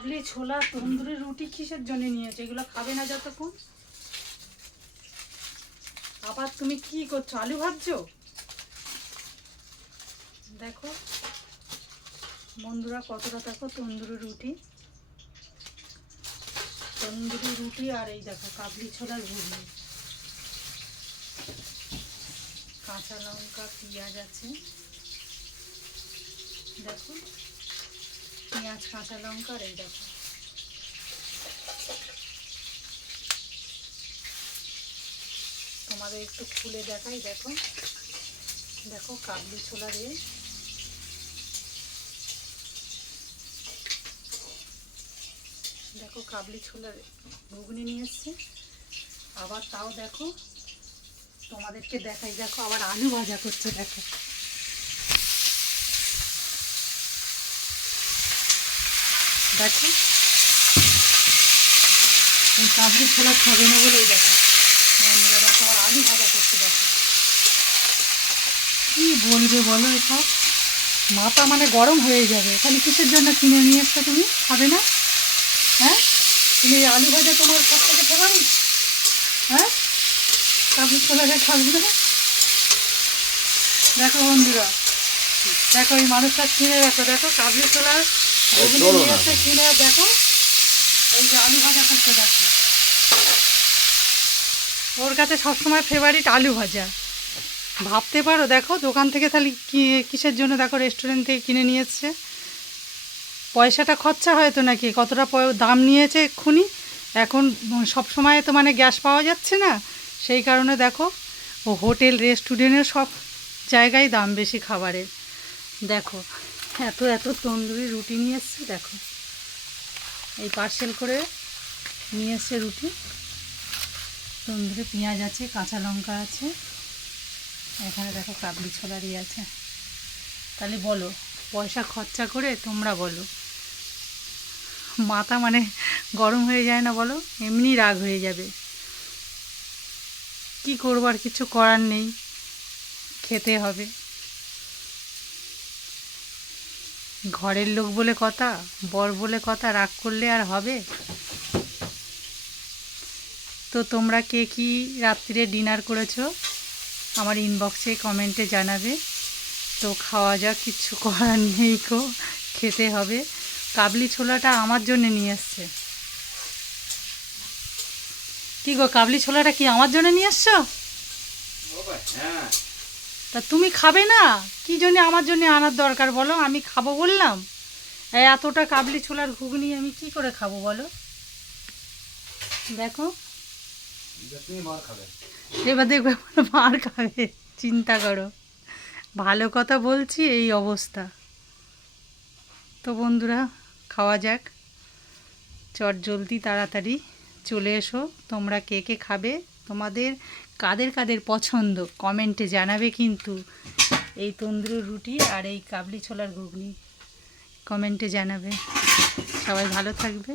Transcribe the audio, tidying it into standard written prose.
কাবলি ছোলা তন্দুরি রুটি কিসের জন্য নিয়েছো? এগুলো খাবে না যতক্ষণ। আবার তুমি কি করছো? আলু ভাজছো? দেখো বন্ধুরা কতটা, দেখো তন্দুরি রুটি আর এই দেখো কাবলি ছোলার ঘুগনি, কাঁচা লঙ্কা, পেঁয়াজ আছে, দেখো পেঁয়াজ কাঁচা লঙ্কা। আর এই দেখো তোমাদের একটু খুলে দেখাই, দেখো দেখো কাবলি ছোলার দেখো কাবলি ছোলার ঘুগনি নিয়ে এসছে। আবার তাও দেখো তোমাদেরকে দেখাই, দেখো আবার আলু ভাজা করছে, দেখো দেখো এই কাবলি ছোলা খাবে না বলেই দেখো বন্ধুরা, দেখো আবার আলু ভাজা করছে। দেখো কি বলবে বলো, এসব মাথা মানে গরম হয়ে যাবে। তাহলে কিসের জন্য কিনে নিয়ে এসছো তুমি? খাবে না? হ্যাঁ, তুমি আলু ভাজা তোমার সব থেকে ফেভারিট? হ্যাঁ, কাবলি ছোলাকে খাবে না? দেখো বন্ধুরা, দেখো এই মানুষটা কিনে, দেখো দেখো কাবলি ছোলার ঘুগনি নিয়ে এসে কিনে, দেখো এই যে আলু ভাজা করতে। দেখো ওর কাছে সবসময় ফেভারিট আলু ভাজা। ভাবতে পারো, দেখো দোকান থেকে তাহলে কিসের জন্য, দেখো রেস্টুরেন্ট থেকে কিনে নিয়ে এসছে। পয়সাটা খরচা হয়তো নাকি, কতটা দাম নিয়েছে এক্ষুনি। এখন সব সময় তো মানে গ্যাস পাওয়া যাচ্ছে না, সেই কারণে দেখো ও হোটেল রেস্টুরেন্টের সব জায়গায় দাম বেশি খাবারের। দেখো এত এত তন্দুরি রুটি নিয়ে এসছে, দেখো এই পার্সেল করে নিয়ে এসছে রুটি, তন্দুরি, পেঁয়াজ আছে, কাঁচা লঙ্কা আছে, এখানে দেখো কাবলি ছোলারই আছে। তাহলে বলো, পয়সা খরচা করে তোমরা বলো মাথা মানে গরম হয়ে যায় না বলো? এমনি রাগ হয়ে যাবে। কি করবো, আর কিছু করার নেই, খেতে হবে। ঘরের লোক বলে কথা, বর বলে কথা, রাগ করলে আর হবে? তো তোমরা কে কি রাত্রিরে ডিনার করেছো আমার ইনবক্সে কমেন্টে জানাবে। তো খাওয়া যাক, কিচ্ছু করার নেই, খেতে হবে। কাবলি ছোলাটা আমার জন্য নিয়ে এসছে। কি গো, কাবলি ছোলাটা কি আমার জন্য নিয়ে এসছো? তা তুমি খাবে না? কি জন্য আমার জন্য আনার দরকার বলো? আমি খাবো বললাম? এতটা কাবলি ছোলার ঘুগনি আমি কি করে খাবো বলো? দেখো এবার দেখবে মার খাবে, চিন্তা করো। ভালো কথা বলছি, এই অবস্থা। তো বন্ধুরা খাওয়া যাক, চট জলদি তাড়াতাড়ি চলে এসো। তোমরা কে কে খাবে, তোমাদের কাদের কাদের পছন্দ কমেন্টে জানাবে কিন্তু। এই তন্দুরি রুটি আর এই কাবলি ছোলার ঘুগনি কমেন্টে জানাবে। সবাই ভালো থাকবে।